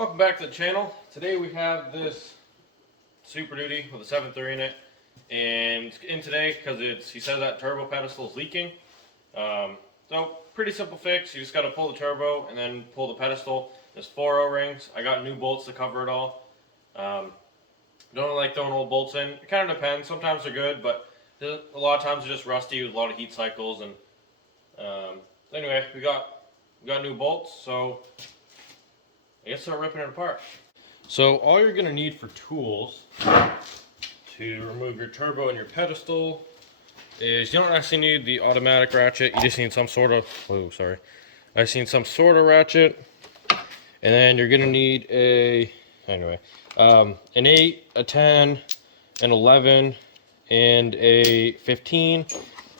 Welcome back to the channel. Today we have this Super Duty with a 7.3 in it, and it's in today because he says that turbo pedestal is leaking. So pretty simple fix. You just got to pull the turbo and then pull the pedestal. There's 4 O-rings. I got new bolts to cover it all. Don't like throwing old bolts in. It kind of depends. Sometimes they're good, but a lot of times they're just rusty with a lot of heat cycles. And anyway, we got new bolts, so I guess start ripping it apart. So all you're going to need for tools to remove your turbo and your pedestal is you don't actually need the automatic ratchet. You just need some sort of, some sort of ratchet. And then you're going to need an 8, a 10, an 11, and a 15.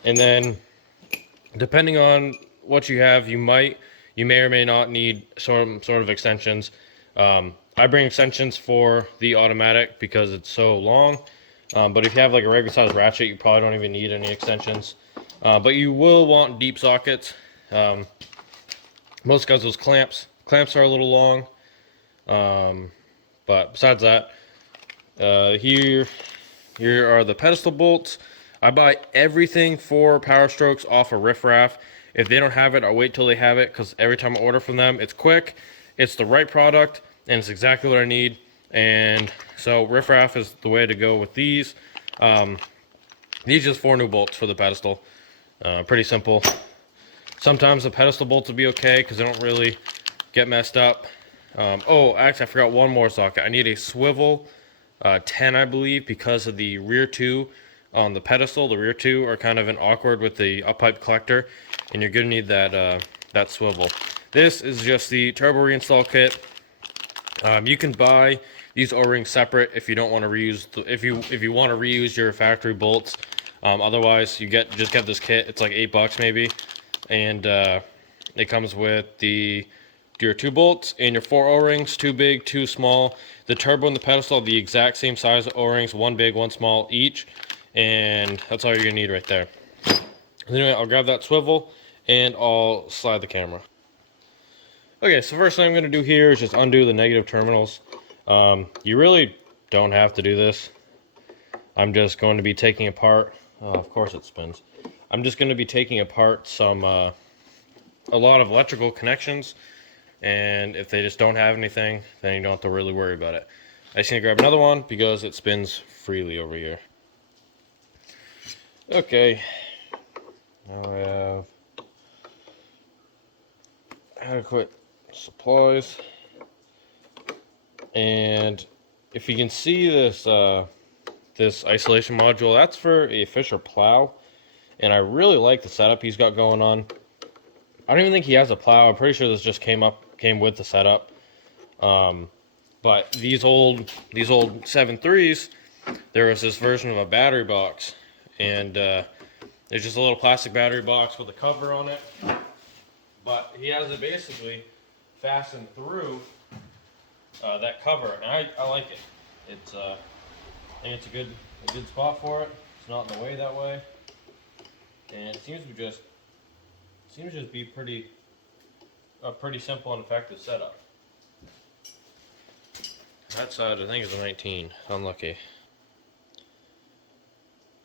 And then depending on what you have, you may or may not need some sort of extensions. I bring extensions for the automatic because it's so long. But if you have like a regular size ratchet, you probably don't even need any extensions. But you will want deep sockets. Most guys, those clamps are a little long. But besides that, here are the pedestal bolts. I buy everything for Powerstrokes off of RiffRaff. If they don't have it, I'll wait till they have it, because every time I order from them, it's quick, it's the right product, and it's exactly what I need. And so RiffRaff is the way to go with these. These just 4 new bolts for the pedestal. Pretty simple. Sometimes the pedestal bolts will be okay because they don't really get messed up. Oh, actually, I forgot one more socket. I need a swivel 10, I believe, because of the rear 2 on the pedestal. The rear 2 are kind of an awkward with the up-pipe collector, and you're going to need that swivel. This is just the turbo reinstall kit. You can buy these O-rings separate if you don't want to reuse if you want to reuse your factory bolts. Otherwise, just get this kit. It's like $8 maybe, and it comes with your 2 bolts and your 4 O-rings, 2 big, 2 small. The turbo and the pedestal are the exact same size O-rings, 1 big, 1 small each, and that's all you're gonna need right there. Anyway, I'll grab that swivel and I'll slide the camera. Okay, so first thing I'm gonna do here is just undo the negative terminals. You really don't have to do this. I'm just going to be taking apart, of course it spins. I'm just gonna be taking apart a lot of electrical connections, and if they just don't have anything, then you don't have to really worry about it. I just need to grab another one because it spins freely over here. Okay, now I have adequate supplies, and if you can see this this isolation module, that's for a Fisher plow, and I really like the setup he's got going on. I don't even think he has a plow. I'm pretty sure this just came with the setup. But these old 7.3s, there was this version of a battery box, and there's just a little plastic battery box with a cover on it. But he has it basically fastened through that cover, and I like it. It's I think it's a good spot for it. It's not in the way that way, and it seems to just be a pretty simple and effective setup. That side I think is a 19. Unlucky.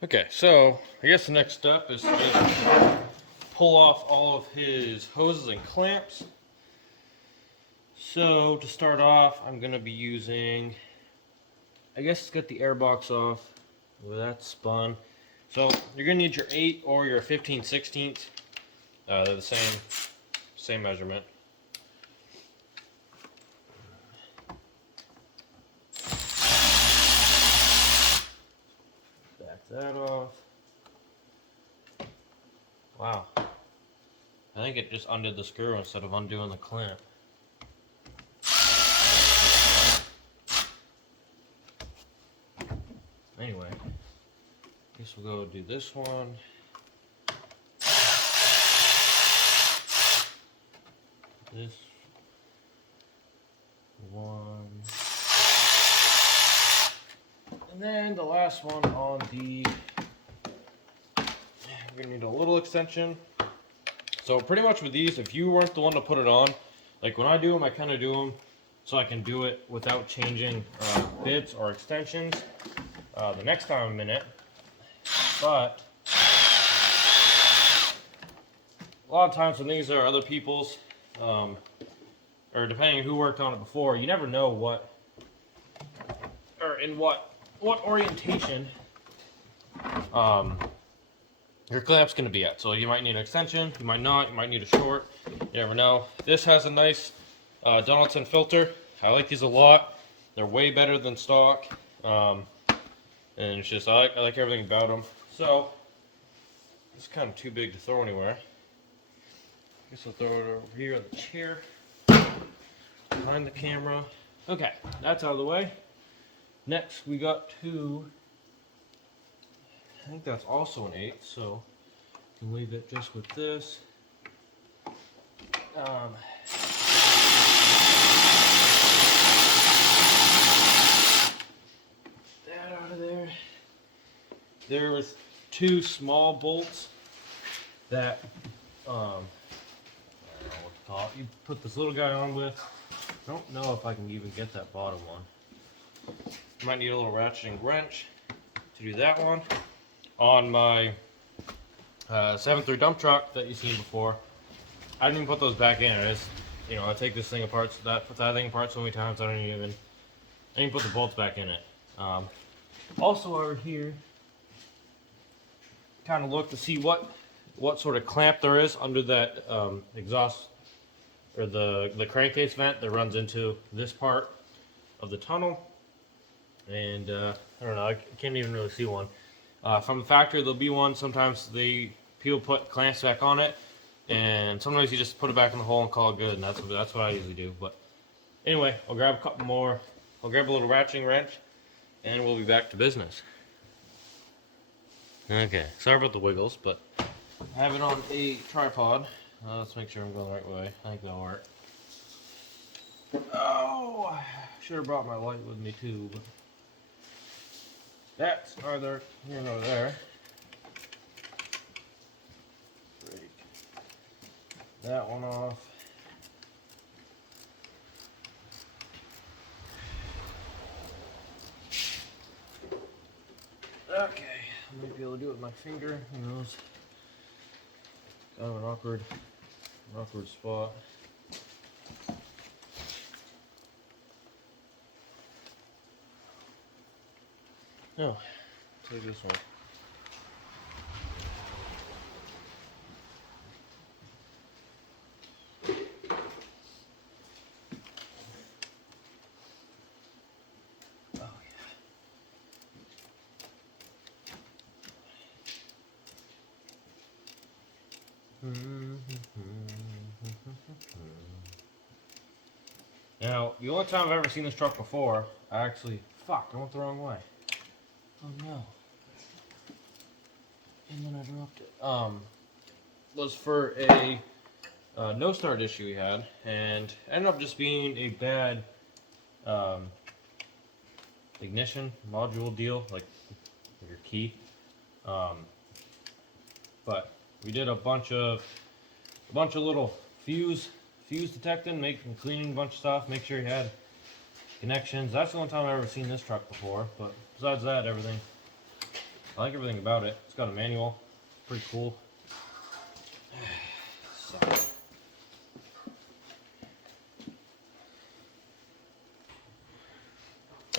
Okay, so I guess the next step is to just pull off all of his hoses and clamps. So to start off, I'm going to be using, I guess it's got the air box off. Well, that's spun. So you're going to need your 8 or your 15/16. They're the same measurement. Back that off. Wow. I think it just undid the screw instead of undoing the clamp. Anyway, I guess we'll go do this one. This one, and then the last one on the, we're gonna need a little extension. So pretty much with these, if you weren't the one to put it on, like when I do them, I kind of do them so I can do it without changing bits or extensions the next time I'm in it. But a lot of times when these are other people's, or depending on who worked on it before, you never know what, or in what orientation your clamp's going to be at. So you might need an extension, you might not, you might need a short, you never know. This has a nice Donaldson filter. I like these a lot. They're way better than stock, and it's just I like everything about them. So it's kind of too big to throw anywhere. I guess I'll throw it over here on the chair behind the camera. Okay, that's out of the way. Next we got two. I think that's also an 8, so you can leave it just with this. That out of there. There was two small bolts that I don't know what to call it. You put this little guy on with. I don't know if I can even get that bottom one. You might need a little ratcheting wrench to do that one. On my 7.3 dump truck that you've seen before, I didn't even put those back in. I just, I take this thing apart, put that thing apart so many times I didn't even put the bolts back in it. Also over here, kind of look to see what sort of clamp there is under that exhaust, or the crankcase vent that runs into this part of the tunnel. And I don't know, I can't even really see one. From the factory, there'll be one. Sometimes people put clamps back on it, and sometimes you just put it back in the hole and call it good, and that's what I usually do. But anyway, I'll grab a couple more. I'll grab a little ratcheting wrench, and we'll be back to business. Okay, sorry about the wiggles, but I have it on a tripod. Let's make sure I'm going the right way. I think that'll work. Oh, I should have brought my light with me too, but that's neither here nor there. Break that one off. Okay, I might be able to do it with my finger. Who knows? Kind of an awkward spot. No, take this one. Oh yeah. Now, the only time I've ever seen this truck before, I went the wrong way. Oh no. And then I dropped it. Was for a no start issue we had, and ended up just being a bad ignition module deal, like your key. But we did a bunch of little fuse detecting, cleaning a bunch of stuff, make sure you had connections. That's the only time I've ever seen this truck before, but besides that, everything. I like everything about it. It's got a manual. Pretty cool. So.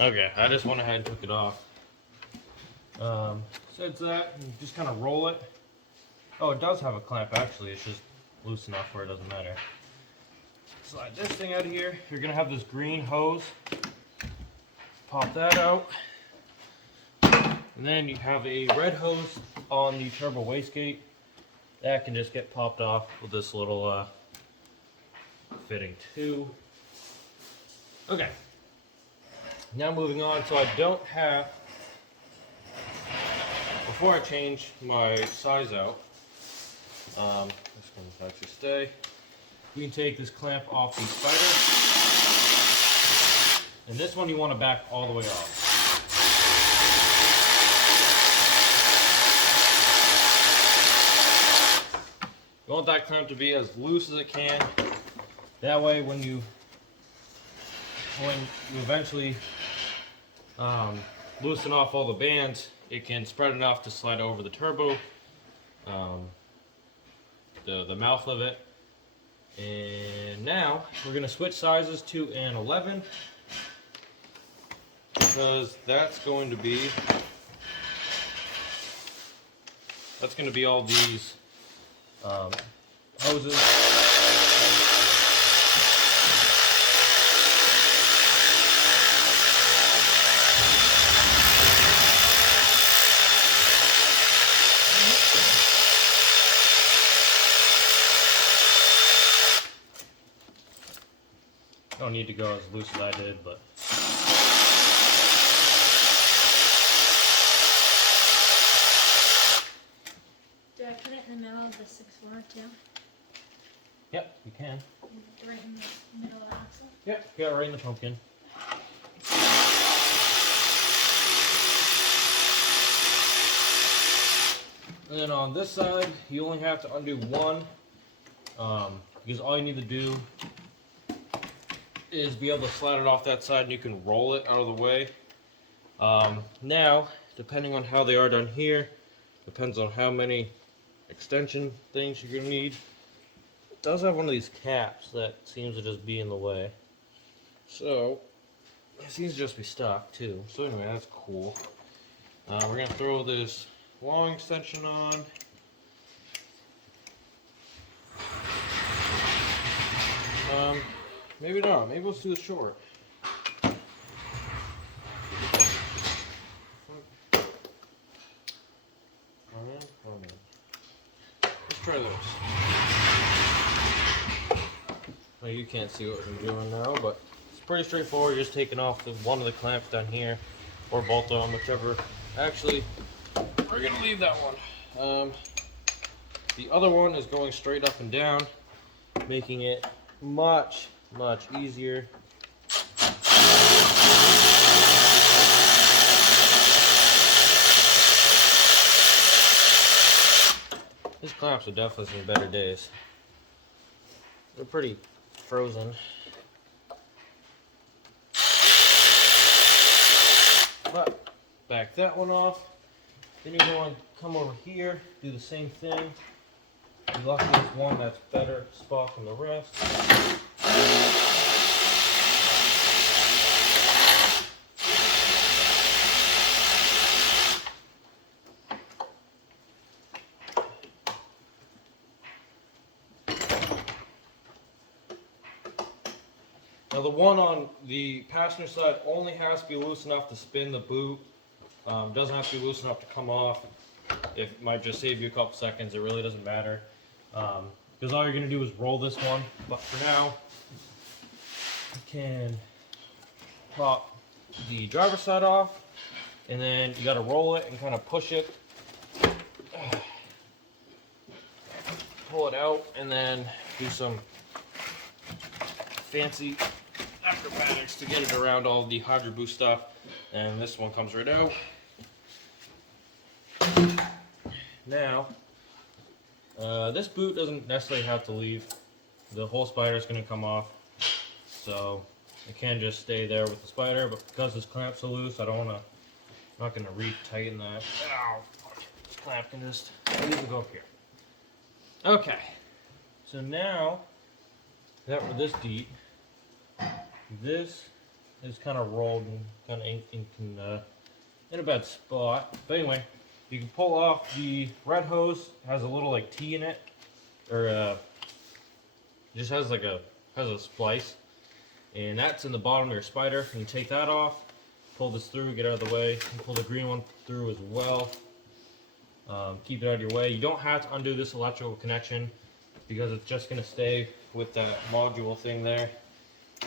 Okay, I just went ahead and took it off. Besides that, you just kind of roll it. Oh, it does have a clamp actually. It's just loose enough where it doesn't matter. Slide this thing out of here. You're gonna have this green hose. Pop that out. And then you have a red hose on the turbo wastegate. That can just get popped off with this little fitting too. Okay. Now moving on, so I don't have, before I change my size out, this can actually stay. We can take this clamp off the spider, and this one you want to back all the way off. You want that clamp to be as loose as it can. That way when you when you eventually loosen off all the bands, it can spread enough to slide over the turbo, the mouth of it. And now we're going to switch sizes to an 11, because that's going to be all these hoses. Don't need to go as loose as I did, but do I put it in the middle of the 6/4 too? yep, you can. Right in the middle of the axle? Yep, got it right in the pumpkin. And then on this side, you only have to undo one, because all you need to do is be able to slide it off that side, and you can roll it out of the way. Now, depending on how they are done here, depends on how many extension things you're going to need. It does have one of these caps that seems to just be in the way. So, it seems to just be stuck too. So anyway, that's cool. We're going to throw this long extension on. Maybe not. Maybe let's do the short. Let's try this. Well, you can't see what I'm doing now, but it's pretty straightforward. You're just taking off one of the clamps down here, or bolt on, whichever. Actually, we're gonna leave that one. The other one is going straight up and down, making it much easier. These clamps are definitely some better days. They're pretty frozen. But back that one off. Then you're going to come over here, do the same thing. Luckily, there's one that's better spot than the rest. Now the one on the passenger side only has to be loose enough to spin the boot. Doesn't have to be loose enough to come off. It might just save you a couple seconds. It really doesn't matter. Because all you're going to do is roll this one. But for now, you can pop the driver's side off. And then you got to roll it and kind of push it. Pull it out and then do some fancy acrobatics to get it around all the Hydro Boost stuff. And this one comes right out. Now, this boot doesn't necessarily have to leave. The whole spider is going to come off, so it can just stay there with the spider. But because this clamp's so loose, I'm not going to re-tighten that. Ow! This clamp can just go up here. Okay, so now that we're this deep, this is kind of rolled and kind of in a bad spot. But anyway, you can pull off the red hose. It has a little like T in it, or it just has like a splice, and that's in the bottom of your spider. You can take that off, pull this through, get out of the way, and pull the green one through as well. Keep it out of your way. You don't have to undo this electrical connection because it's just going to stay with that module thing there.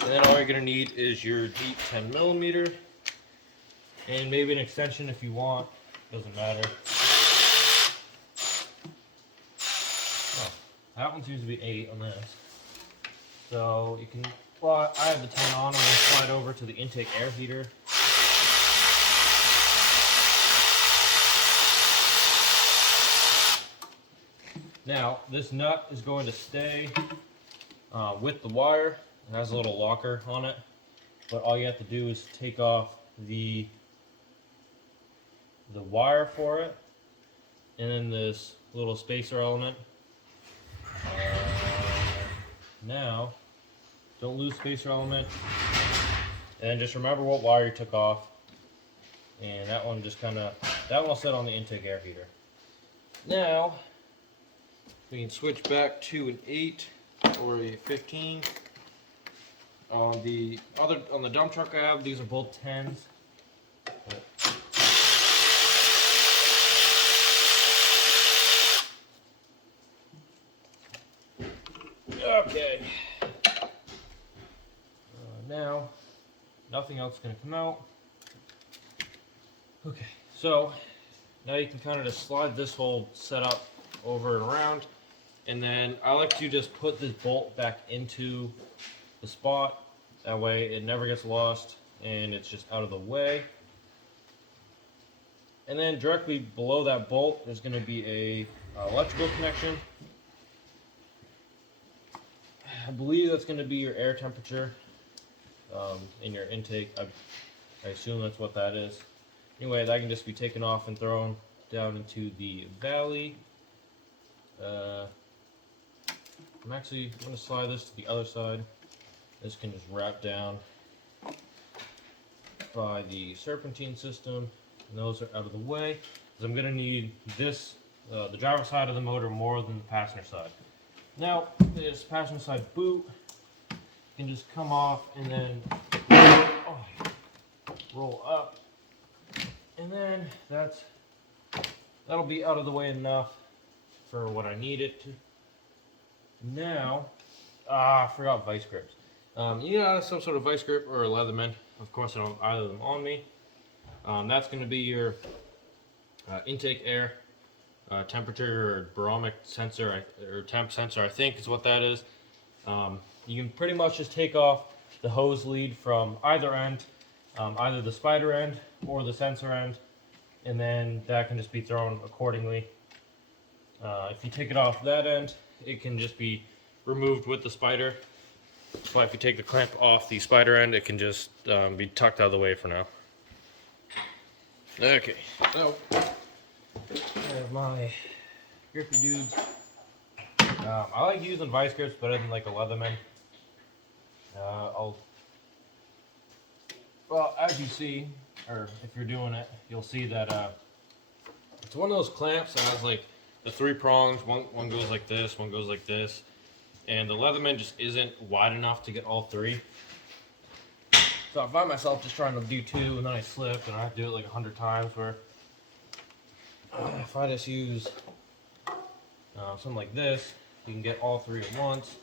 And then all you're going to need is your deep 10mm and maybe an extension if you want. Doesn't matter. Oh, that one seems to be 8 on this. So you can, well, I have the 10 on. I'm going to slide over to the intake air heater. Now, this nut is going to stay with the wire. It has a little locker on it. but all you have to do is take off the wire for it, and then this little spacer element. Now, don't lose spacer element, and then just remember what wire you took off, and that one will sit on the intake air heater. Now, we can switch back to an 8 or a 15. On the dump truck I have, these are both 10s. Okay. Now, nothing else is going to come out. Okay, so now you can kind of just slide this whole setup over and around, and then I like to just put this bolt back into the spot. That way it never gets lost and it's just out of the way. And then directly below that bolt is going to be a electrical connection. I believe that's going to be your air temperature in your intake. I assume that's what that is. Anyway, that can just be taken off and thrown down into the valley. I'm actually going to slide this to the other side. This can just wrap down by the serpentine system, and those are out of the way. Because I'm going to need this, the driver's side of the motor more than the passenger side. Now, this passenger side boot can just come off and then roll up, and then that'll be out of the way enough for what I need it to. Now, I forgot vice grips. You got some sort of vice grip or a Leatherman. Of course, I don't have either of them on me. That's going to be your intake air temperature or barometric sensor, or temp sensor, I think is what that is. You can pretty much just take off the hose lead from either end, either the spider end or the sensor end, and then that can just be thrown accordingly. If you take it off that end, it can just be removed with the spider. But if you take the clamp off the spider end, it can just be tucked out of the way for now. Okay, so I have my grippy dudes. I like using vice grips better than like a Leatherman. Well, as you see, or if you're doing it, you'll see that it's one of those clamps that has like the 3 prongs. One goes like this, one goes like this, and the Leatherman just isn't wide enough to get all 3. So I find myself just trying to do 2, and then I slip, and I have to do it like 100 times. Where if I just use something like this, you can get all 3 at once,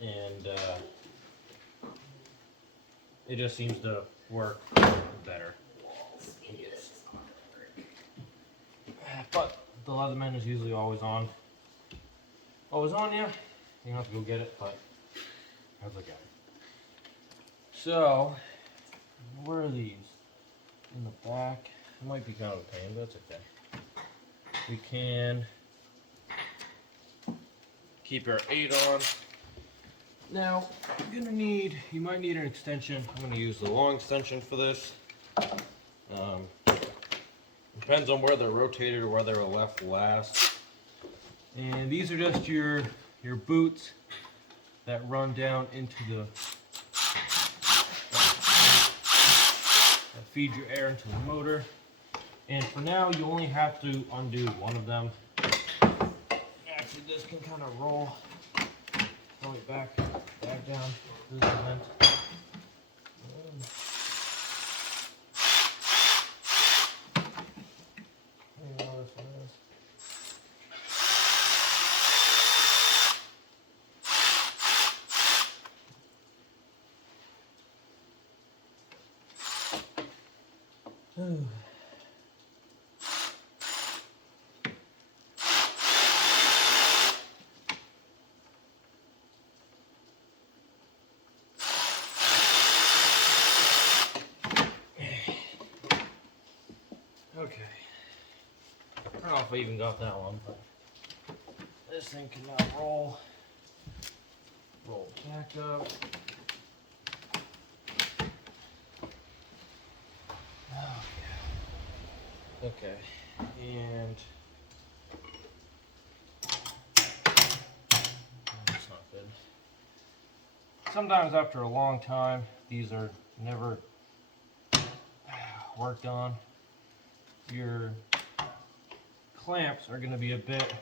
and it just seems to work better. But the Leatherman is usually always on. Always on, yeah. You don't have to go get it, but how's it going? So, where are these? In the back. It might be kind of a pain, but that's okay. We can keep our 8 on. Now, you might need an extension. I'm going to use the long extension for this. Depends on where they're rotated or where they're left last. And these are just your boots that run down into that feed your air into the motor. And for now, you only have to undo one of them. Actually, this can kind of roll it back down through the vent. Okay. I don't know if I even got that one, but this thing cannot roll back up. Okay, and that's not good. Sometimes after a long time, these are never worked on. Your clamps are going to be a bit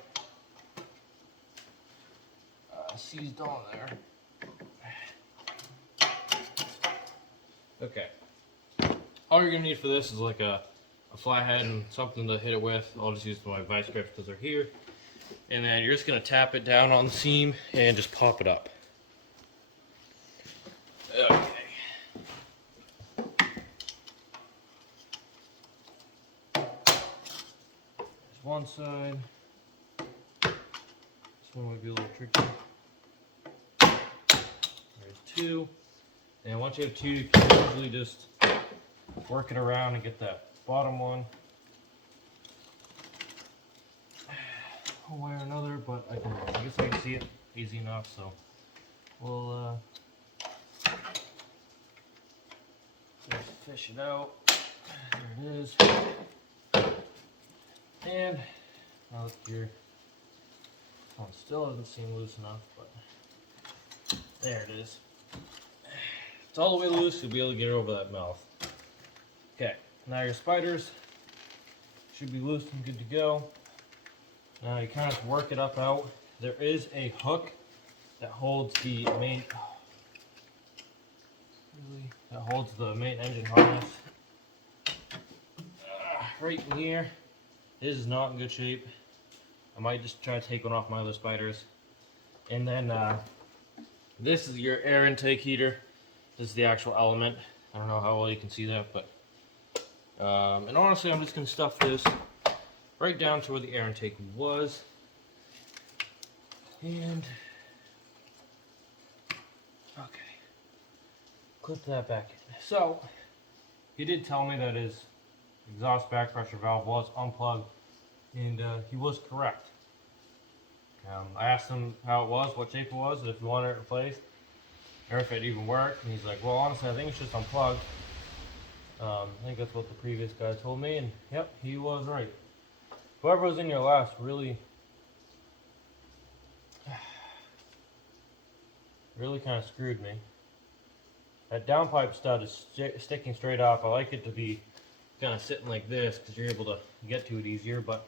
seized on there. Okay. All you're going to need for this is like a flathead and something to hit it with. I'll just use my vice grips because they're here. And then you're just going to tap it down on the seam and just pop it up. Okay. There's one side. This one might be a little tricky. There's two. And once you have two, you can usually just work it around and get that bottom one one way or another, but I guess I can see it easy enough, so we'll just fish it out. There it is. And now look here. This one still doesn't seem loose enough, but there it is. It's all the way loose, you'll be able to get it over that mouth. Okay, now your spiders should be loose and good to go. Now you kind of work it up out. There is a hook that holds the main engine harness right in here. This is not in good shape. I might just try to take one off my other spiders. And then this is your air intake heater. This is the actual element. I don't know how well you can see that, but and honestly, I'm just going to stuff this right down to where the air intake was. And okay, clip that back in. So he did tell me that his exhaust back pressure valve was unplugged, and he was correct. I asked him how it was, what shape it was, and if he wanted it replaced, or if it even worked, and he's like, well, honestly, I think it's just unplugged. I think that's what the previous guy told me, and yep, he was right. Whoever was in your last really kind of screwed me. That downpipe stud is sticking straight up. I like it to be kind of sitting like this because you're able to get to it easier, but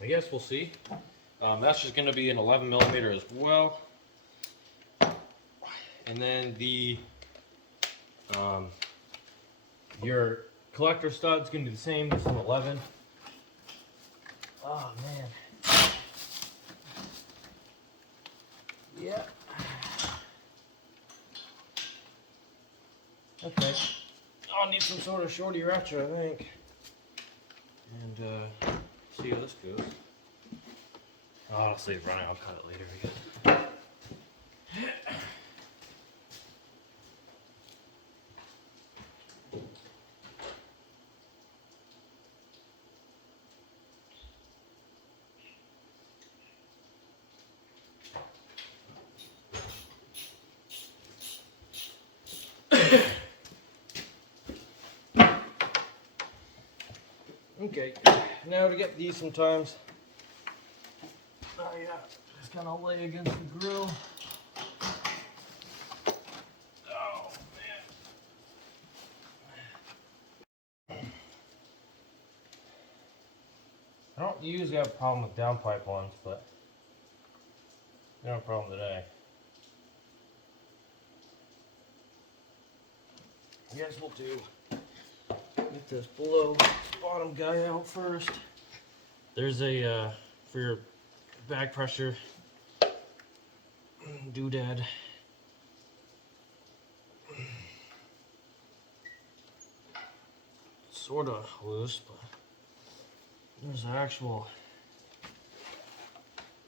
I guess we'll see. That's just going to be an 11mm as well. And then the your collector stud's going to be the same. This is an 11. Oh man. Yeah. Okay. I'll need some sort of shorty ratchet, I think. And see how this goes. Oh, I'll save it running. I'll cut it later again. Okay, now to get these sometimes, oh yeah, just kind of lay against the grill. Oh man. I don't usually have a problem with downpipe ones, but I don't have a problem today. I guess we'll do. Get this below bottom guy out first. There's a for your back pressure doodad. Sort of loose, but there's an actual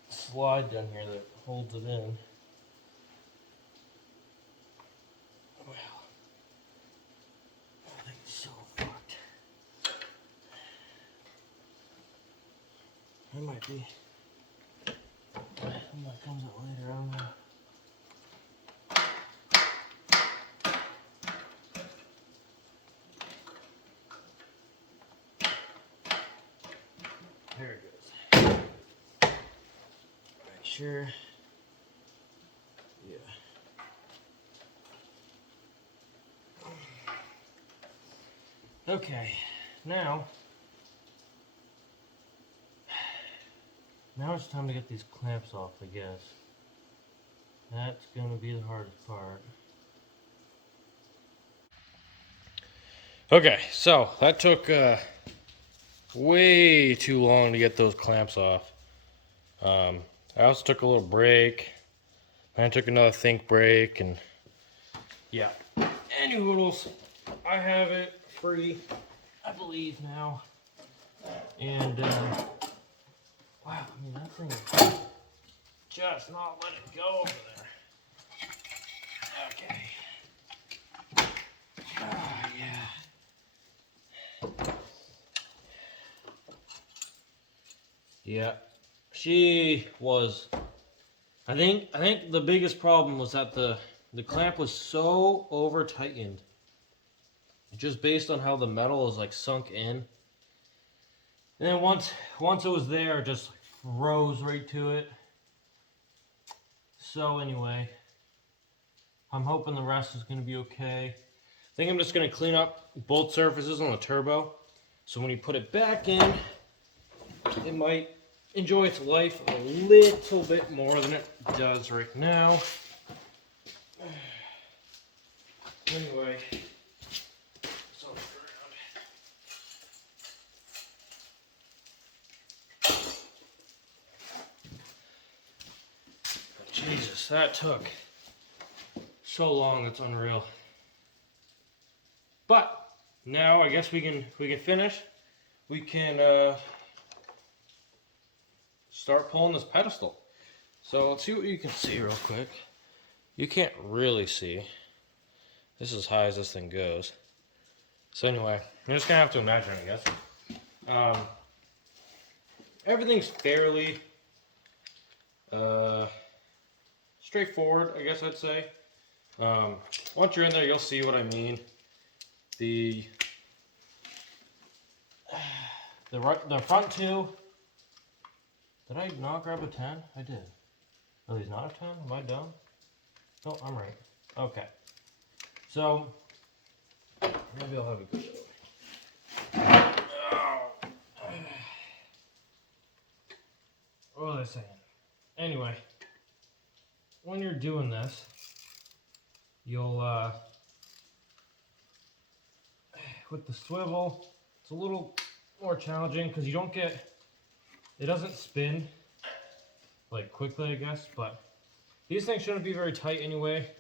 slide down here that holds it in. It might be. That comes out later, I don't know. sure. Yeah. Okay, now it's time to get these clamps off, I guess. That's going to be the hardest part. Okay, so that took way too long to get those clamps off. I also took a little break. Then I took another think break, and yeah. Anyways, I have it free, I believe now. And wow, I mean that thing is just not letting go over there. Okay. Ah, yeah. Yeah, she was. I think the biggest problem was that the clamp was so over tightened, just based on how the metal is like sunk in. And then once it was there, it just froze right to it. So anyway, I'm hoping the rest is going to be okay. I think I'm just going to clean up both surfaces on the turbo, so when you put it back in, it might enjoy its life a little bit more than it does right now. Anyway, it's on the ground. Jesus, that took so long, it's unreal. But now I guess we can finish. We can start pulling this pedestal. So let's see what you can see real quick. You can't really see. This is as high as this thing goes. So anyway, you're just gonna have to imagine, I guess. Everything's fairly straightforward, I guess I'd say. Once you're in there, you'll see what I mean. The front two. Did I not grab a 10? I did. Oh, he's not a 10? Am I dumb? No, I'm right. Okay. So, maybe I'll have a good look. What was I saying? Anyway, when you're doing this, you'll, with the swivel, it's a little more challenging because you don't get, it doesn't spin like quickly, I guess, but these things shouldn't be very tight anyway.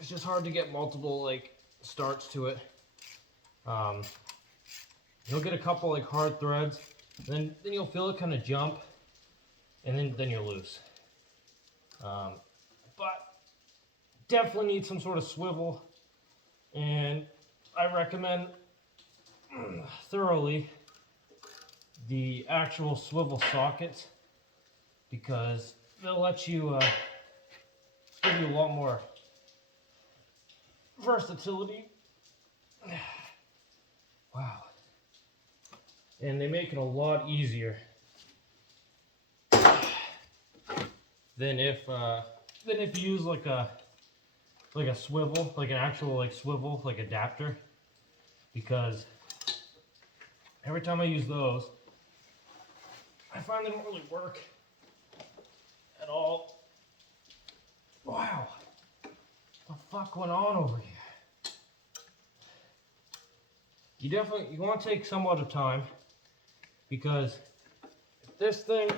It's just hard to get multiple like starts to it. You'll get a couple like hard threads, and then you'll feel it kind of jump, and then you're loose. But definitely need some sort of swivel, and I recommend thoroughly the actual swivel sockets because they'll let you give you a lot more versatility. Wow. And they make it a lot easier than if you use like a swivel, like an actual like swivel, like adapter, because every time I use those, I find they don't really work at all. Wow. What the fuck went on over here? You want to take somewhat of time, because if this thing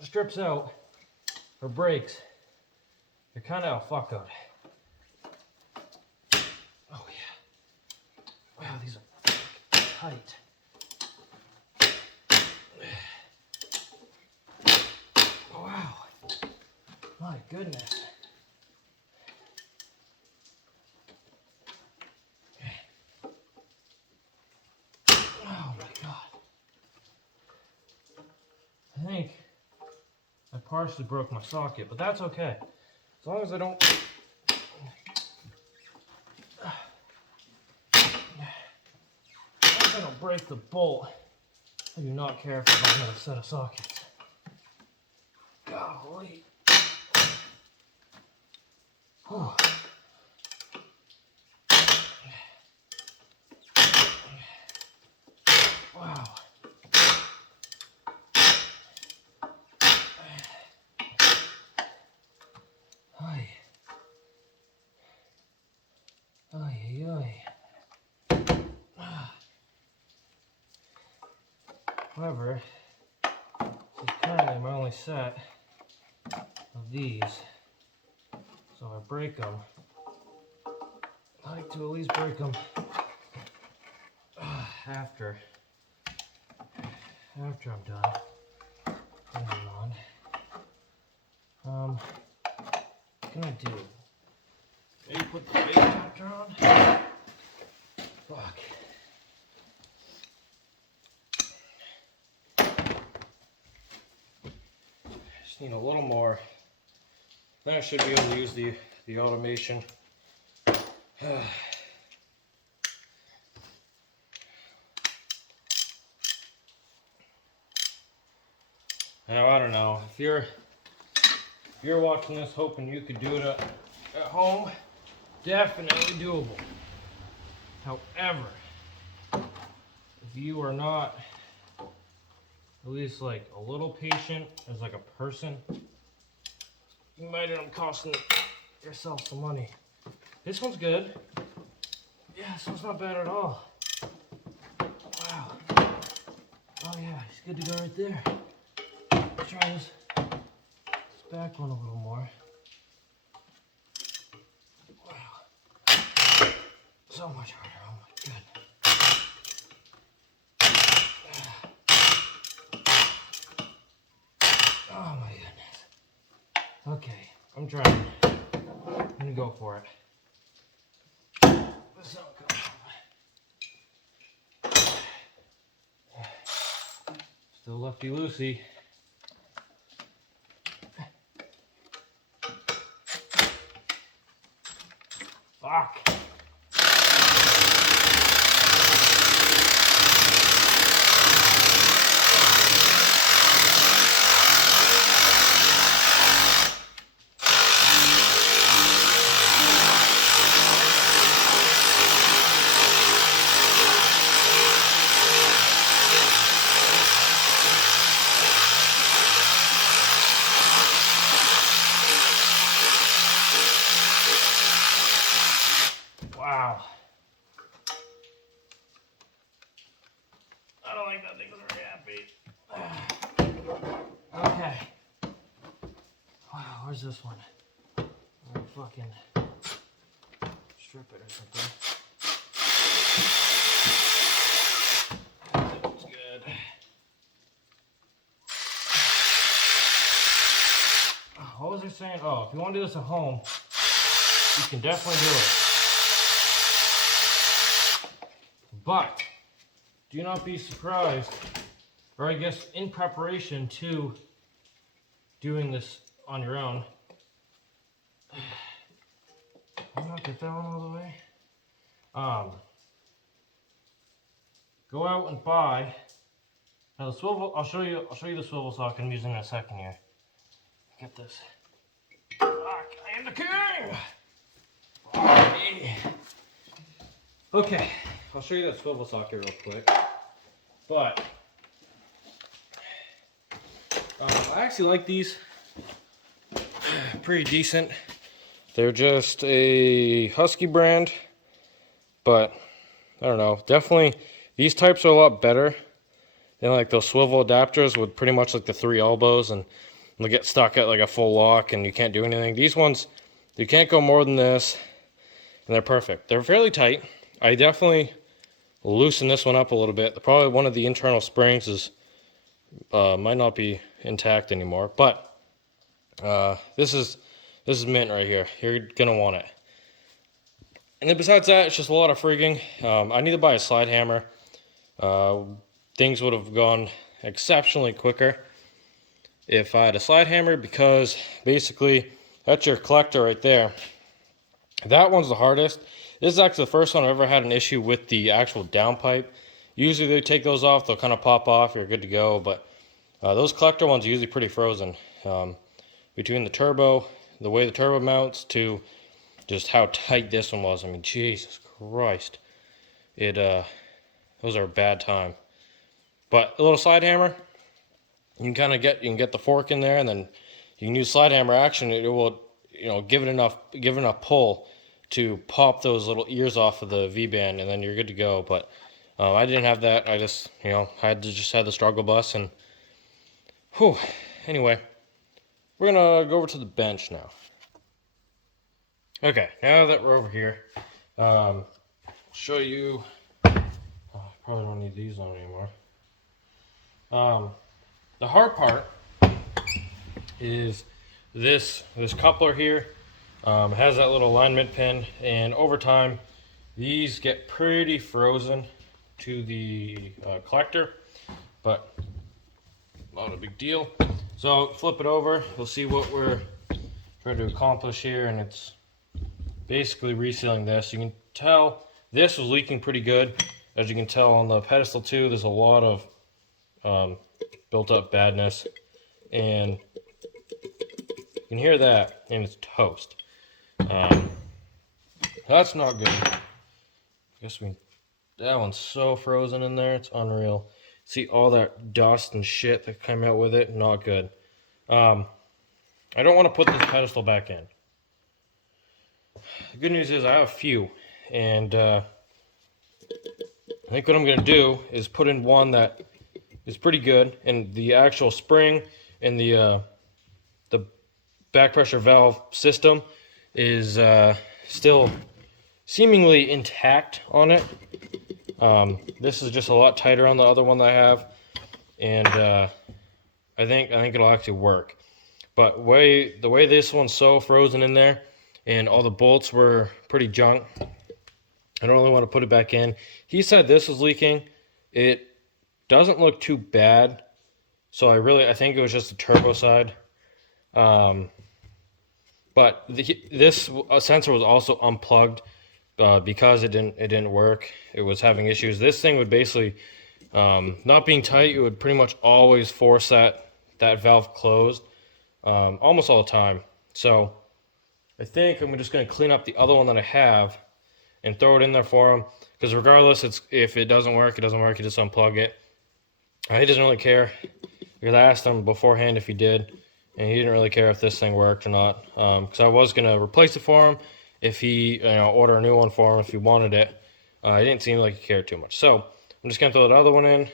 strips out or breaks, you're kind of a fuck out. Oh yeah. Wow, these are tight. Wow. My goodness. Oh my god. I think I partially broke my socket, but that's okay. As long as I don't... As long as I don't break the bolt, I do not care if I have another set of sockets. Holy. Oh. Wow. Ay. Ay, ay, ay. However, this is currently my only set of these. So if I break them, I like to at least break them after I'm done putting them on. What can I do? Maybe put the base chapter on? Fuck. Just need a little more. Then I should be able to use the automation. Now I don't know if you're watching this hoping you could do it at home, definitely doable. However, if you are not at least like a little patient as like a person, you might end up costing yourself some money. This one's good. Yeah, this one's not bad at all. Wow. Oh yeah, he's good to go right there. Let's try this back one a little more. Wow. So much harder. Oh my god. Oh my goodness. Okay, I'm trying. I'm gonna go for it. So still lefty loosey. Fuck. Wow. I don't think that thing was very happy. Okay. Wow, where's this one? I'm gonna fucking strip it or something. That looks good. What was I saying? Oh, if you want to do this at home, you can definitely do it. But do not be surprised, or I guess in preparation to doing this on your own. I'm not get that one all the way. Go out and buy. Now the swivel. I'll show you the swivel socket I'm using in a second here. Get this. Fuck, I am the king. Fuck me. Okay. I'll show you that swivel socket real quick, but I actually like these. Pretty decent. They're just a Husky brand, but I don't know. Definitely, these types are a lot better than like those swivel adapters with pretty much like the 3 elbows and they get stuck at like a full lock and you can't do anything. These ones, you can't go more than this, and they're perfect. They're fairly tight. I definitely loosen this one up a little bit. Probably one of the internal springs is might not be intact anymore, but this is mint right here. You're gonna want it. And then besides that, it's just a lot of frigging. I need to buy a slide hammer. Things would have gone exceptionally quicker if I had a slide hammer, because basically that's your collector right there. That one's the hardest. This is actually the first one I've ever had an issue with the actual downpipe. Usually they take those off, they'll kind of pop off, you're good to go, but those collector ones are usually pretty frozen. between the turbo, the way the turbo mounts, to just how tight this one was. I mean, Jesus Christ. It was a bad time. But a little slide hammer, you can get the fork in there, and then you can use slide hammer action. It will, give it enough pull to pop those little ears off of the V-band, and then you're good to go. But I didn't have that. I just, had the struggle bus, and whew. Anyway, we're gonna go over to the bench now. Okay, now that we're over here, show you. Probably don't need these on anymore. The hard part is this coupler here. It has that little alignment pin, and over time, these get pretty frozen to the collector, but not a big deal. So flip it over, we'll see what we're trying to accomplish here, and it's basically resealing this. You can tell this was leaking pretty good. As you can tell on the pedestal too, there's a lot of built up badness, and you can hear that, and it's toast. That's not good. That one's so frozen in there, it's unreal. See all that dust and shit that came out with it, not good. I don't want to put this pedestal back in. The good news is I have a few, and I think what I'm going to do is put in one that is pretty good, and the actual spring and the back pressure valve system is still seemingly intact on it. This is just a lot tighter on the other one that I have, and I think it'll actually work. But the way this one's so frozen in there, and all the bolts were pretty junk, I don't really want to put it back in. He said this was leaking. It doesn't look too bad, so I think it was just the turbo side. But this sensor was also unplugged because it didn't work. It was having issues. This thing would basically, not being tight, it would pretty much always force that valve closed almost all the time. So I think I'm just going to clean up the other one that I have and throw it in there for him, because regardless, if it doesn't work, it doesn't work. You just unplug it. He doesn't really care, because I asked him beforehand if he did, and he didn't really care if this thing worked or not. Because I was gonna replace it for him if he, order a new one for him if he wanted it. He didn't seem like he cared too much. So I'm just gonna throw the other one in,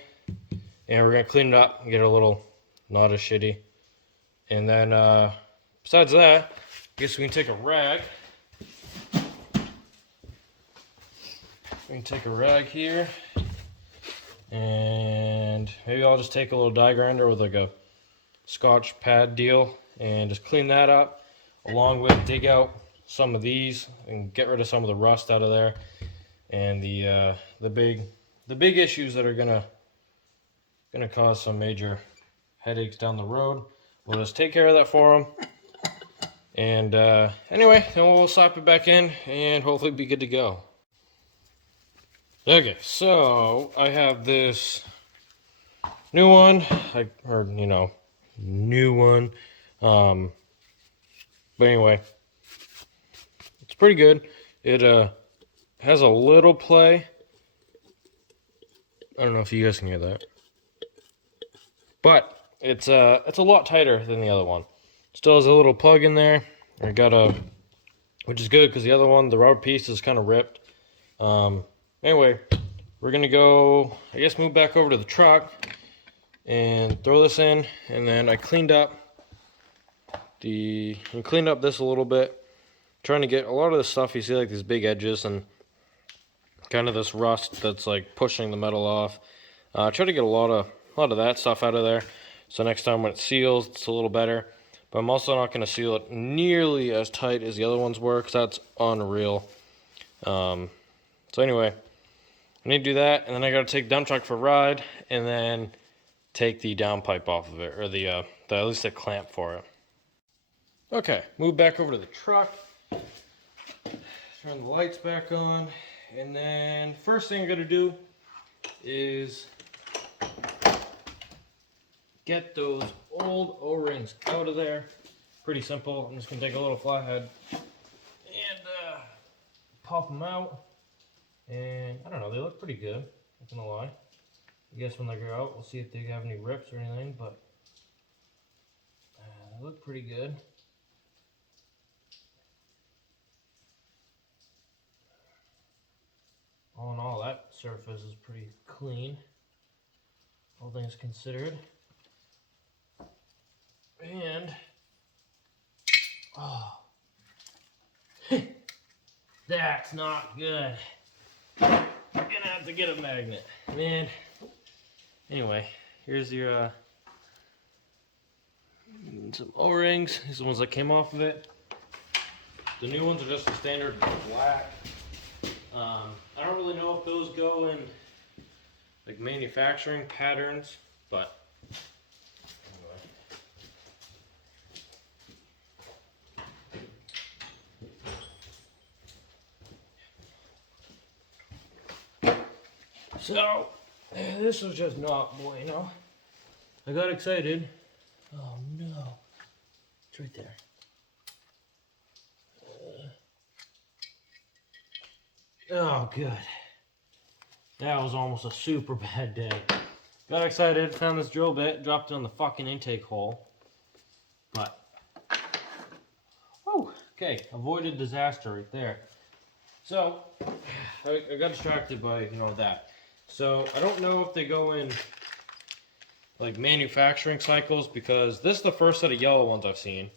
and we're gonna clean it up and get it a little not as shitty. And then besides that, I guess we can take a rag. We can take a rag here, and maybe I'll just take a little die grinder with like a Scotch pad deal and just clean that up, along with dig out some of these and get rid of some of the rust out of there, and the big issues that are gonna cause some major headaches down the road. We'll just take care of that for them, and anyway, then we'll slap it back in and hopefully be good to go. Okay, so I have this new one. New one. But anyway, it's pretty good. It has a little play. I don't know if you guys can hear that, but it's a lot tighter than the other one. Still has a little plug in there. Which is good, because the other one, the rubber piece is kind of ripped. Anyway, we're gonna go, I guess, move back over to the truck and throw this in. And then I cleaned up this a little bit, trying to get a lot of the stuff. You see, like these big edges and kind of this rust that's like pushing the metal off. Try to get a lot of that stuff out of there, so next time when it seals, it's a little better. But I'm also not going to seal it nearly as tight as the other ones were, because that's unreal. So anyway, I need to do that, and then I got to take the dump truck for a ride, and then take the downpipe off of it, or at least the clamp for it. Okay, move back over to the truck. Turn the lights back on, and then first thing I'm going to do is get those old O-rings out of there. pretty simple. I'm just gonna take a little flathead and pop them out. And I don't know, they look pretty good, not gonna lie. I guess when they go out, we'll see if they have any rips or anything, but they look pretty good. All in all, that surface is pretty clean, all things considered. And, oh, that's not good. I'm gonna have to get a magnet, man. Anyway, here's your some O-rings. These are the ones that came off of it. The new ones are just the standard black. I don't really know if those go in like manufacturing patterns, but anyway. So, this was just not bueno. I got excited. Oh no. It's right there. Oh, good. That was almost a super bad day. Got excited, found this drill bit, dropped it on the fucking intake hole. But, whew, okay, avoided disaster right there. So, I got distracted by, that. So, I don't know if they go in, like, manufacturing cycles, because this is the first set of yellow ones I've seen.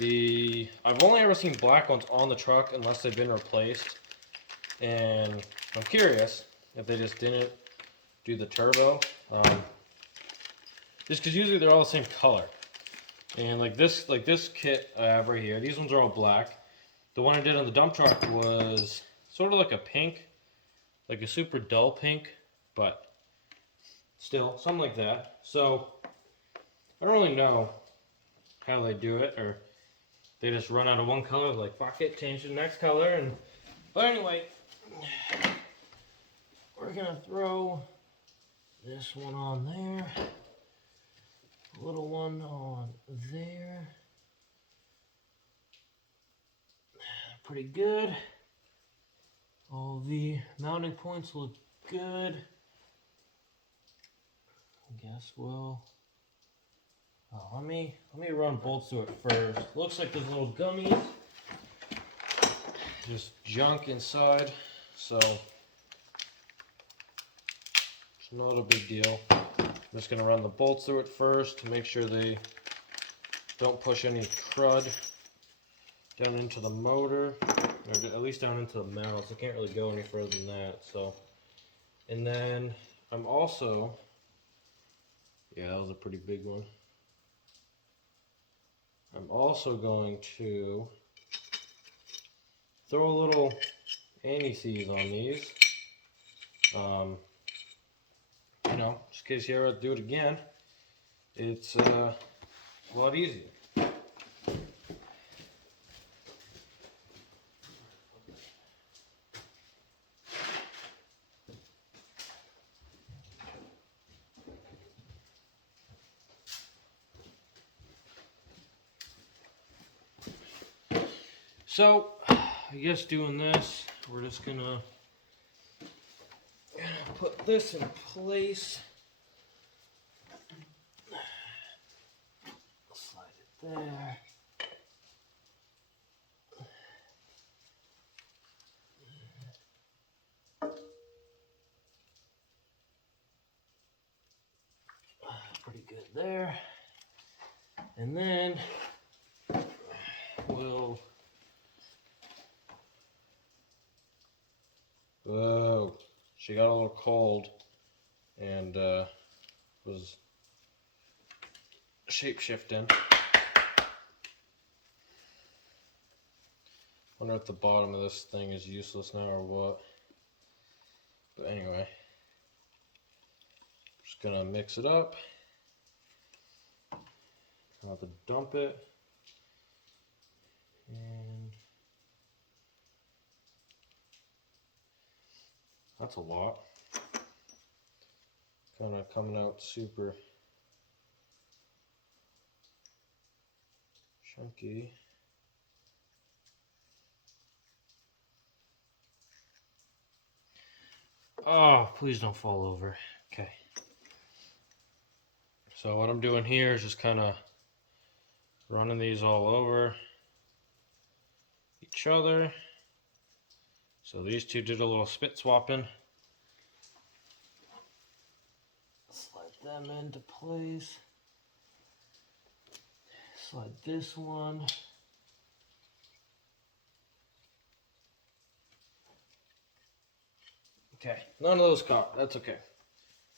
I've only ever seen black ones on the truck, unless they've been replaced. And I'm curious if they just didn't do the turbo. Just because usually they're all the same color. And like this kit I have right here, these ones are all black. The one I did on the dump truck was sort of like a pink, like a super dull pink, but still something like that. So I don't really know how they do it, or they just run out of one color, like fuck it, change to the next color. But anyway, we're gonna throw this one on there, a little one on there. Pretty good. All the mounting points look good. I guess let me run bolts through it first. Looks like there's little gummies, just junk inside, so it's not a big deal. I'm just gonna run the bolts through it first to make sure they don't push any crud down into the motor, or at least down into the mount. I can't really go any further than that. So, and then I'm also, yeah, that was a pretty big one. I'm also going to throw a little anti-seize on these. Just in case you ever do it again, it's a lot easier. So, I guess doing this, we're just gonna put this in place. Slide it there. Pretty good there. And then we'll... Whoa, she got a little cold and was shape shifting. Wonder if the bottom of this thing is useless now or what. But anyway, just gonna mix it up. I'll have to dump it. And that's a lot. Kind of coming out super chunky. Oh, please don't fall over. Okay. So what I'm doing here is just kind of running these all over each other. So these two did a little spit swapping. Slide them into place. Slide this one. Okay, none of those caught. That's okay.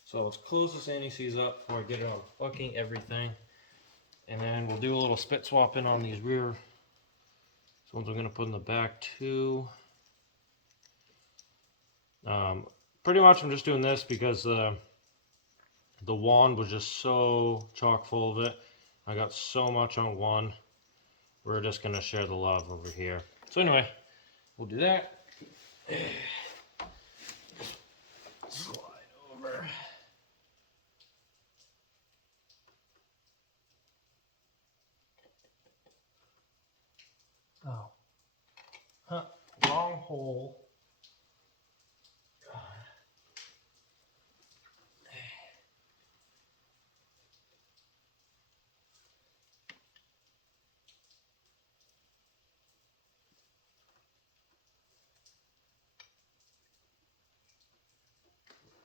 So let's close this anti-seize up before I get it on fucking everything. And then we'll do a little spit swapping on these rear. These ones I'm going to put in the back too. Pretty much I'm just doing this because the wand was just so chock full of it. I got so much on one. We're just going to share the love over here. So anyway, we'll do that. Slide over. Oh. Huh. Long hole.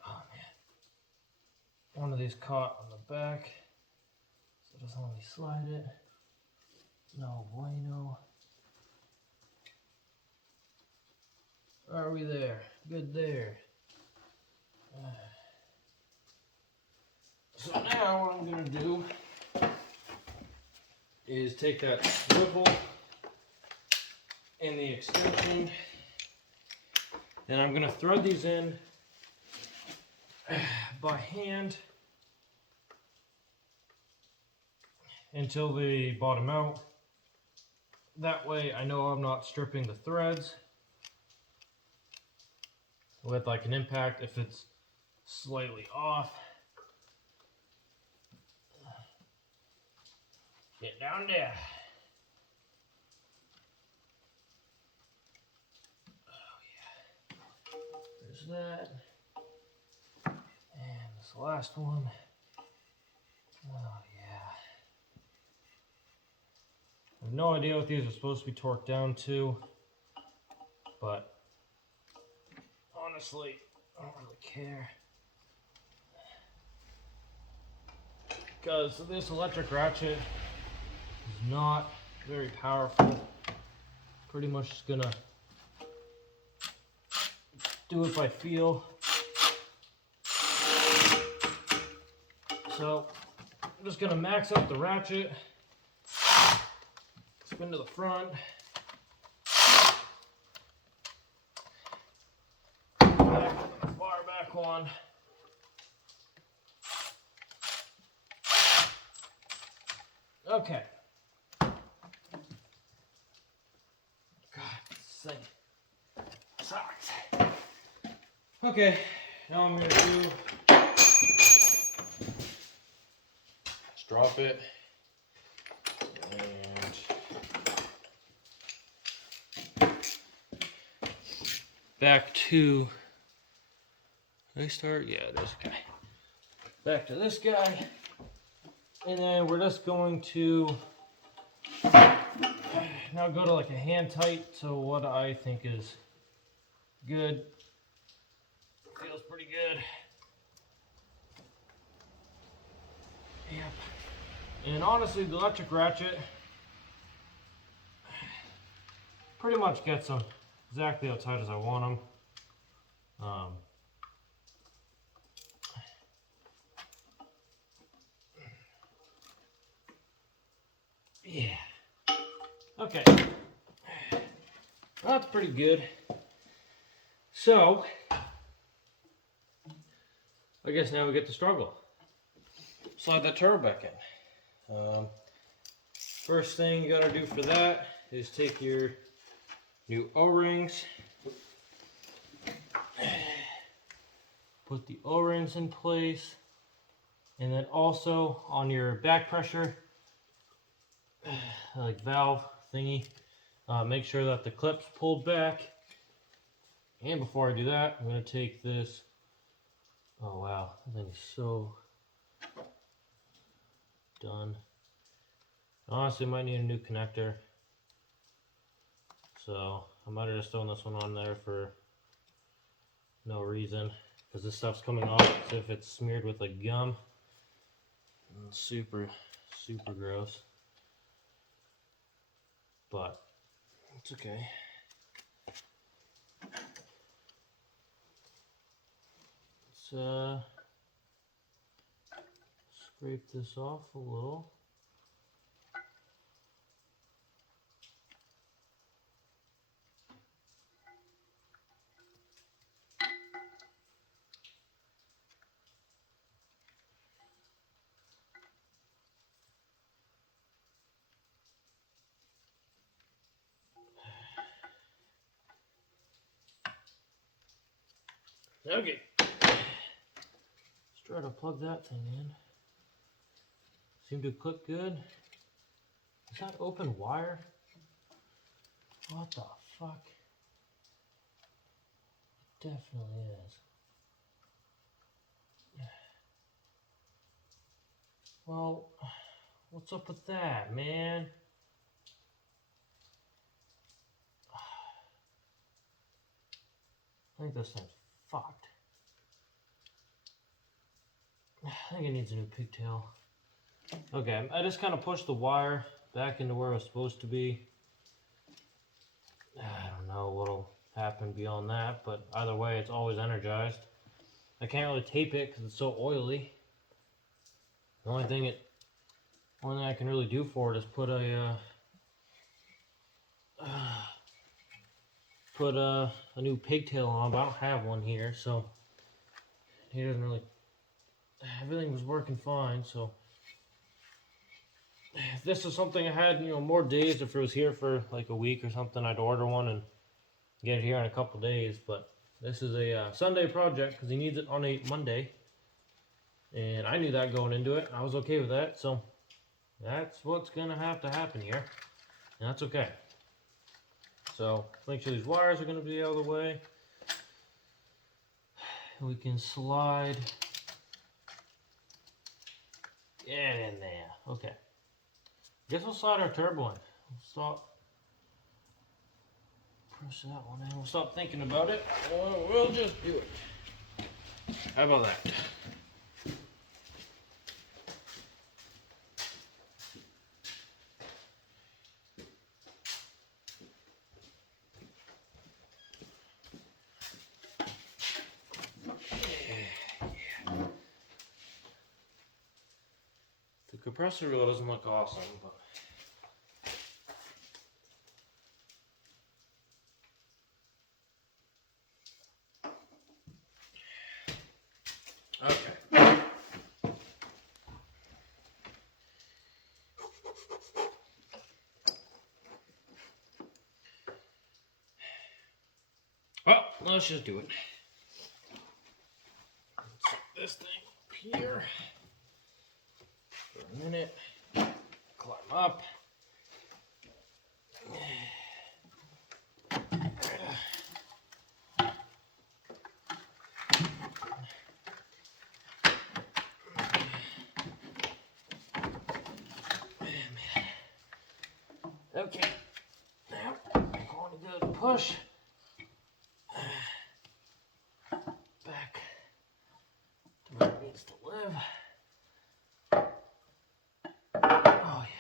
Oh man. One of these caught on the back. So just let me slide it. No bueno. Are we there? Good there. So now what I'm going to do is take that swivel and the extension, and I'm going to thread these in by hand until they bottom out. That way I know I'm not stripping the threads with like an impact if it's slightly off. Get down there. Oh yeah. There's that. And this last one. Oh yeah. I have no idea what these are supposed to be torqued down to, but honestly, I don't really care. Because this electric ratchet is not very powerful. Pretty much just gonna do it by feel. So I'm just gonna max out the ratchet, spin to the front, bar back on. Okay. God, this thing sucks. Okay, now I'm gonna do, let's drop it, and back to, did I start? Yeah, it is, okay. Back to this guy, and then we're just going to now go to like a hand tight to what I think is good. Feels pretty good. Yep. And honestly, the electric ratchet pretty much gets them exactly how tight as I want them. Yeah. Okay. Well, that's pretty good. So, I guess now we get to struggle. Slide that turbo back in. First thing you gotta do for that is take your new O-rings, put the O-rings in place, and then also on your back pressure, like valve thingy. Make sure that the clip's pulled back. And before I do that, I'm going to take this. Oh wow, that thing is so done. Honestly, might need a new connector. So I might have just thrown this one on there for no reason. Because this stuff's coming off as if it's smeared with like gum. Super, super gross. But it's okay. Let's scrape this off a little. Okay. Let's try to plug that thing in. Seemed to click good. Is that open wire? What the fuck? It definitely is. Well, what's up with that, man? I think this thing's fucked. I think it needs a new pigtail. Okay, I just kind of pushed the wire back into where it was supposed to be. I don't know what'll happen beyond that, but either way, it's always energized. I can't really tape it because it's so oily. The only thing I can really do for it is put a new pigtail on, but I don't have one here, so he doesn't really. Everything was working fine, so if this is something I had, more days. If it was here for like a week or something, I'd order one and get it here in a couple days. But this is a Sunday project because he needs it on a Monday, and I knew that going into it. I was okay with that, so that's what's gonna have to happen here, and that's okay. So make sure these wires are gonna be out of the way. We can slide it in there. Okay. Guess we'll slide our turbo in. We'll stop. Press that one in. We'll stop thinking about it. We'll just do it. How about that? The compressor really doesn't look awesome, but okay. Well, let's just do it. Let's set this thing up here for a minute. Climb up. Okay, now I'm going to go push back to where it needs to live. Oh yeah.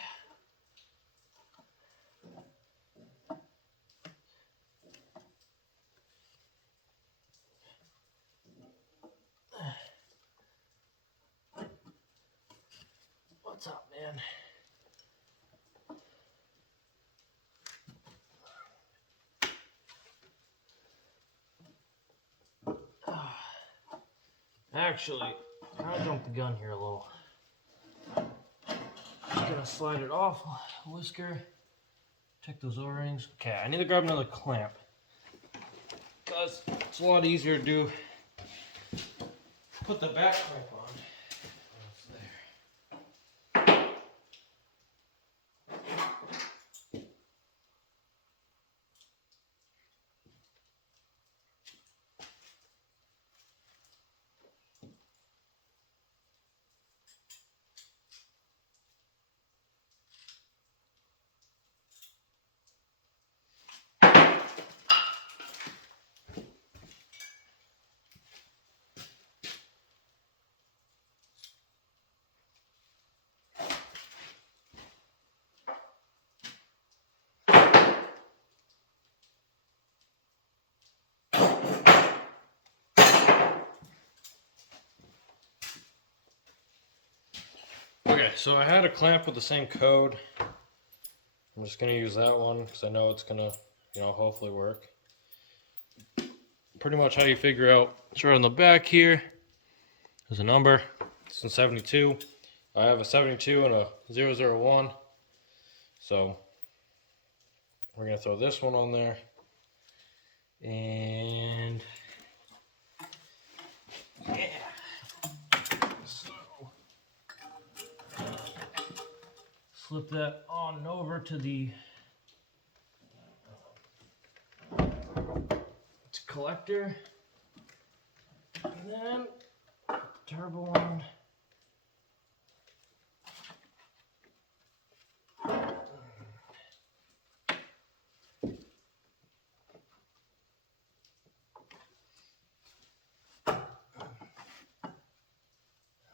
What's up, man? Actually, I jumped the gun here a little. Just gonna slide it off, whisker. Check those O-rings. Okay, I need to grab another clamp because it's a lot easier to do. Put the back clamp on. Okay, so I had a clamp with the same code. I'm just gonna use that one because I know it's gonna, hopefully work. Pretty much how you figure out, sure, on the back here, there's a number. It's in 72. I have a 72 and a 001. So we're gonna throw this one on there. And yeah. So slip that on over to the collector, and then turbo on.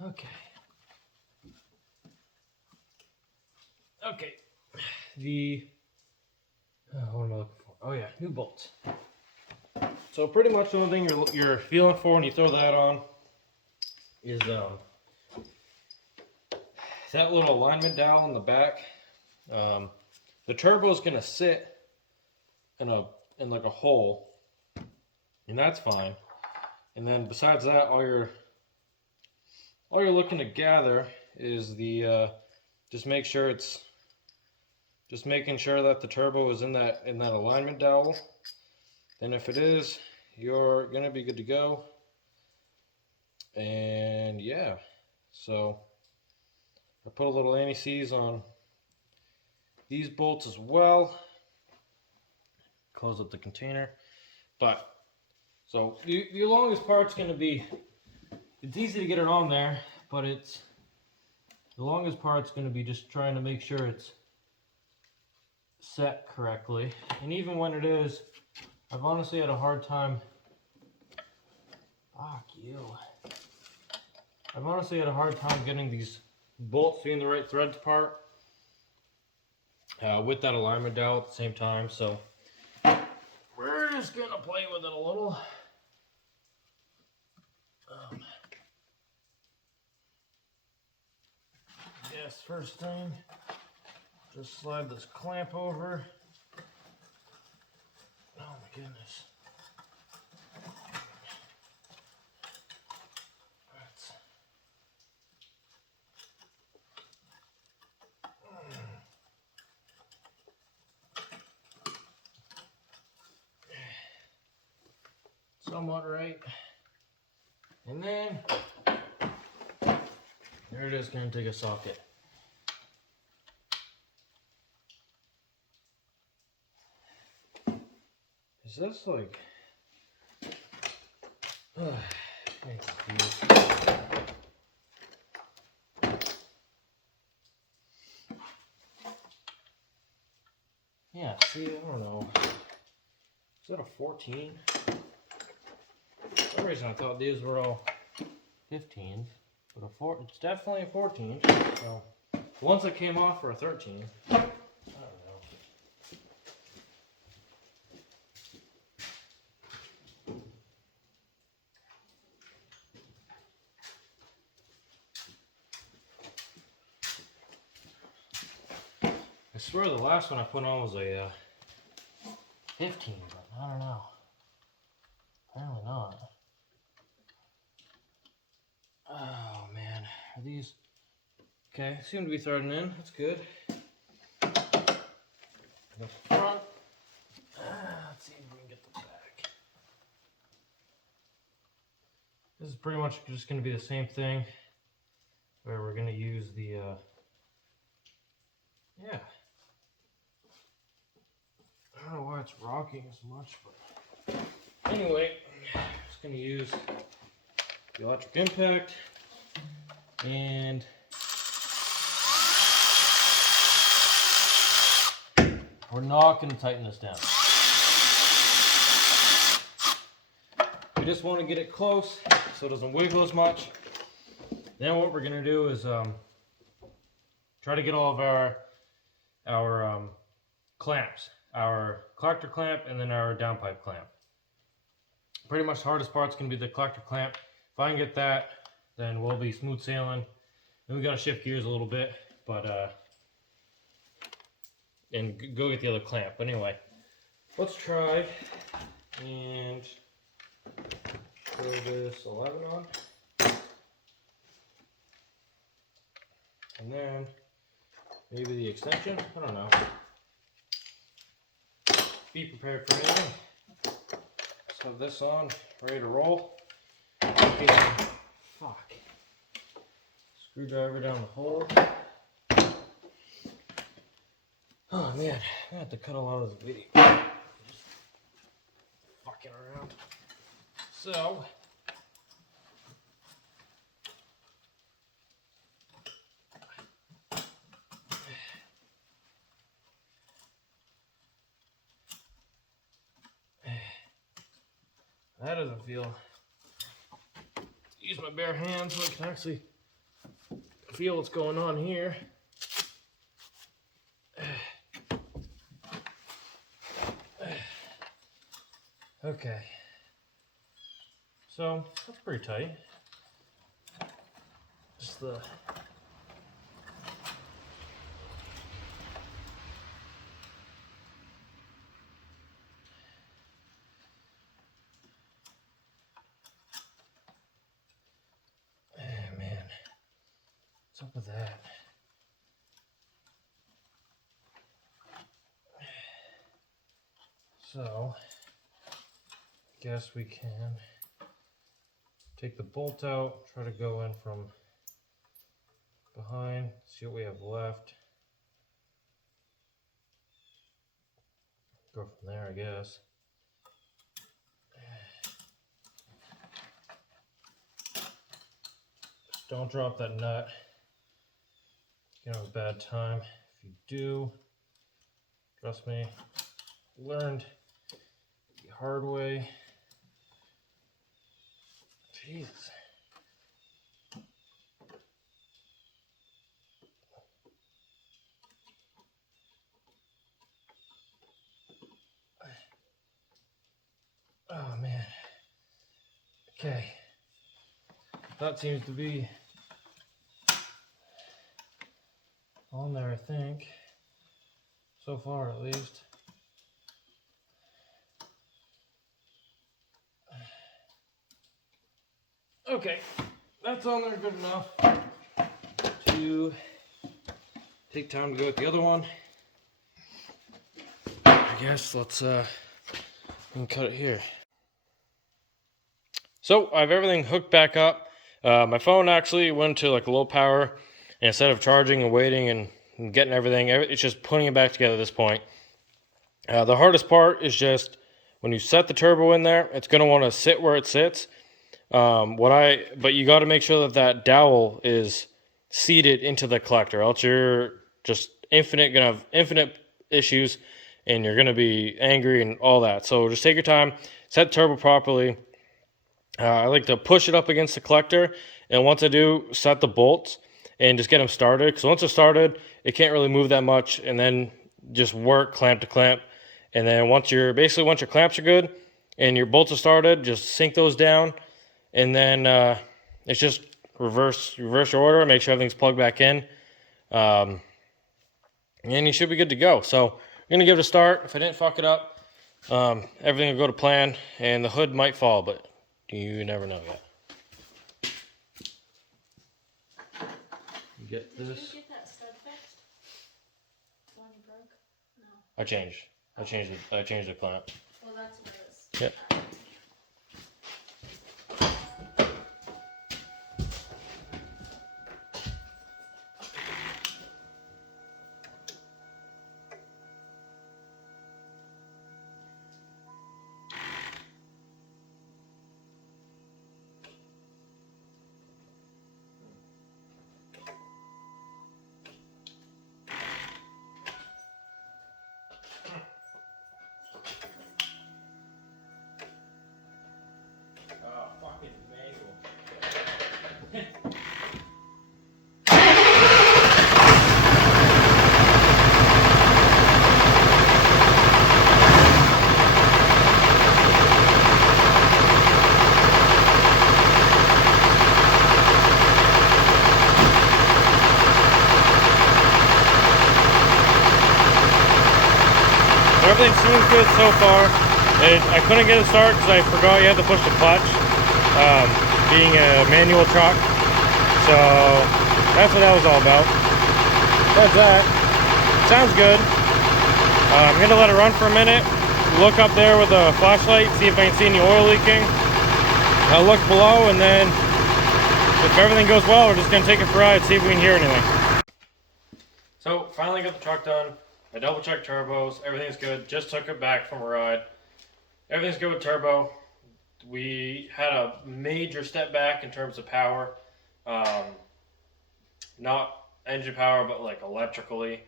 Okay. Okay. What am I looking for? Oh yeah, new bolts. So pretty much the only thing you're feeling for when you throw that on is that little alignment dowel in the back. The turbo is gonna sit in like a hole, and that's fine. And then besides that, all you're looking to gather is the just making sure that the turbo is in that alignment dowel. And if it is, you're gonna be good to go. And yeah, so I put a little anti-seize on these bolts as well. Close up the container. But so the longest part's gonna be, it's easy to get it on there, but the longest part's gonna be just trying to make sure it's set correctly. And even when it is, I've honestly had a hard time. Fuck you. I've honestly had a hard time getting these bolts being the right threads apart with that alignment dowel at the same time. So we're just gonna play with it a little. Yes, first thing, just slide this clamp over. Oh my goodness. Somewhat right. And then there it is, going to take a socket. Is this like yeah, see, I don't know. Is that a 14? For some reason I thought these were all 15s, but it's definitely a 14. So the ones that came off were a 13. I don't know. I swear the last one I put on was a 15, but I don't know. Apparently not. Oh man, are these okay? Seem to be threading in. That's good. The front. Let's see if we can get the back. This is pretty much just going to be the same thing, where we're going to use the yeah. I don't know why it's rocking as much, but anyway, just going to use the electric impact, and we're not going to tighten this down. We just want to get it close so it doesn't wiggle as much. Then what we're going to do is try to get all of our clamps, our collector clamp and then our downpipe clamp. Pretty much the hardest part's going to be the collector clamp. If I can get that, then we'll be smooth sailing. Then we gotta shift gears a little bit, but and go get the other clamp. But anyway, let's try and throw this 11 on. And then maybe the extension, I don't know. Be prepared for anything. Let's have this on, ready to roll. Fuck. Screwdriver down the hole. Oh man, I have to cut a lot of this video. Just fucking around. So, that doesn't feel. Use my bare hands so I can actually feel what's going on here. Okay. So that's pretty tight. Just the man. What's up with that? So guess we can take the bolt out, try to go in from behind, see what we have left. Go from there, I guess. Just don't drop that nut. You know, a bad time. If you do, trust me, learned the hard way. Jesus. Oh man. Okay. That seems to be on there, I think. So far, at least. Okay, that's on there good enough to take time to go with the other one. I guess let's cut it here. So I have everything hooked back up. My phone actually went to like low power, and instead of charging and waiting and getting everything, it's just putting it back together at this point. The hardest part is just when you set the turbo in there, it's going to want to sit where it sits. But you got to make sure that that dowel is seated into the collector, else you're just gonna have infinite issues, and you're gonna be angry and all that. So just take your time, set the turbo properly. I like to push it up against the collector, and once I do, set the bolts and just get them started. Because once it's started, it can't really move that much, and then just work clamp to clamp. And then once your clamps are good and your bolts are started, just sink those down. And then it's just reverse your order, make sure everything's plugged back in. And you should be good to go. So I'm going to give it a start. If I didn't fuck it up, everything will go to plan, and the hood might fall, but you never know yet. You get this. Did you get that stud fixed? The one you broke? No. I changed the clamp. Well, that's what it is. Yep. everything's good so far. I couldn't get it started because I forgot you had to push the clutch, being a manual truck. So that's what that was all about. That's that. Sounds good. I'm gonna let it run for a minute. Look up there with a flashlight, see if I can see any oil leaking. I'll look below, and then if everything goes well, we're just gonna take it for a ride, see if we can hear anything. So finally got the truck done. I double checked turbos. Everything's good. Just took it back from a ride. Everything's good with turbo. We had a major step back in terms of power. Not engine power, but like electrically.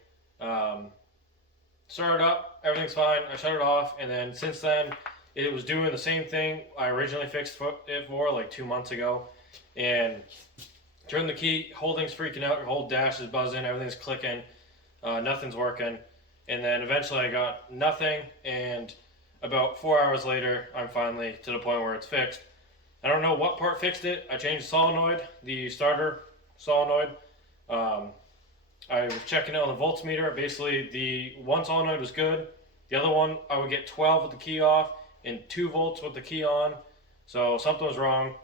Started up, everything's fine. I shut it off, and then since then, it was doing the same thing I originally fixed it for like 2 months ago. And turn the key, whole thing's freaking out, your whole dash is buzzing, everything's clicking, nothing's working. And then eventually I got nothing, and about 4 hours later, I'm finally to the point where it's fixed. I don't know what part fixed it. I changed the solenoid, the starter solenoid. I was checking it on the voltmeter. Basically, the one solenoid was good. The other one, I would get 12 with the key off and 2 volts with the key on. So something was wrong.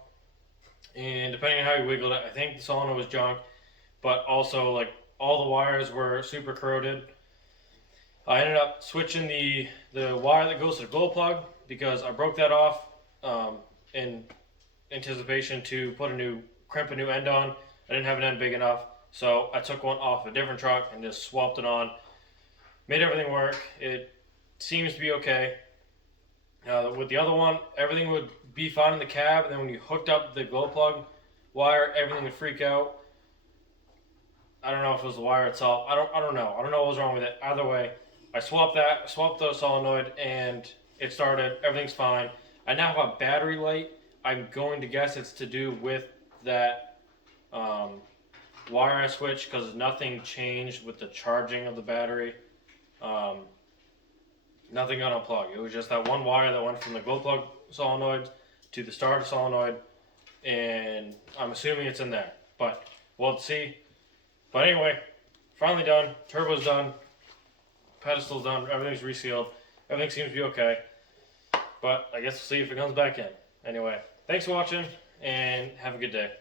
And depending on how you wiggled it, I think the solenoid was junk. But also, like, all the wires were super corroded. I ended up switching the wire that goes to the glow plug because I broke that off in anticipation to crimp a new end on. I didn't have an end big enough. So I took one off a different truck and just swapped it on. Made everything work. It seems to be okay. With the other one, everything would be fine in the cab, and then when you hooked up the glow plug wire, everything would freak out. I don't know if it was the wire itself. I don't know. I don't know what was wrong with it. Either way, I swapped the solenoid, and it started. Everything's fine. I now have a battery light. I'm going to guess it's to do with that wire I switched because nothing changed with the charging of the battery. Nothing got unplugged. It was just that one wire that went from the glow plug solenoid to the starter solenoid, and I'm assuming it's in there. But we'll see. But anyway, finally done. Turbo's done. Pedestal's done. Everything's resealed. Everything seems to be okay. But I guess we'll see if it comes back in. Anyway, thanks for watching, and have a good day.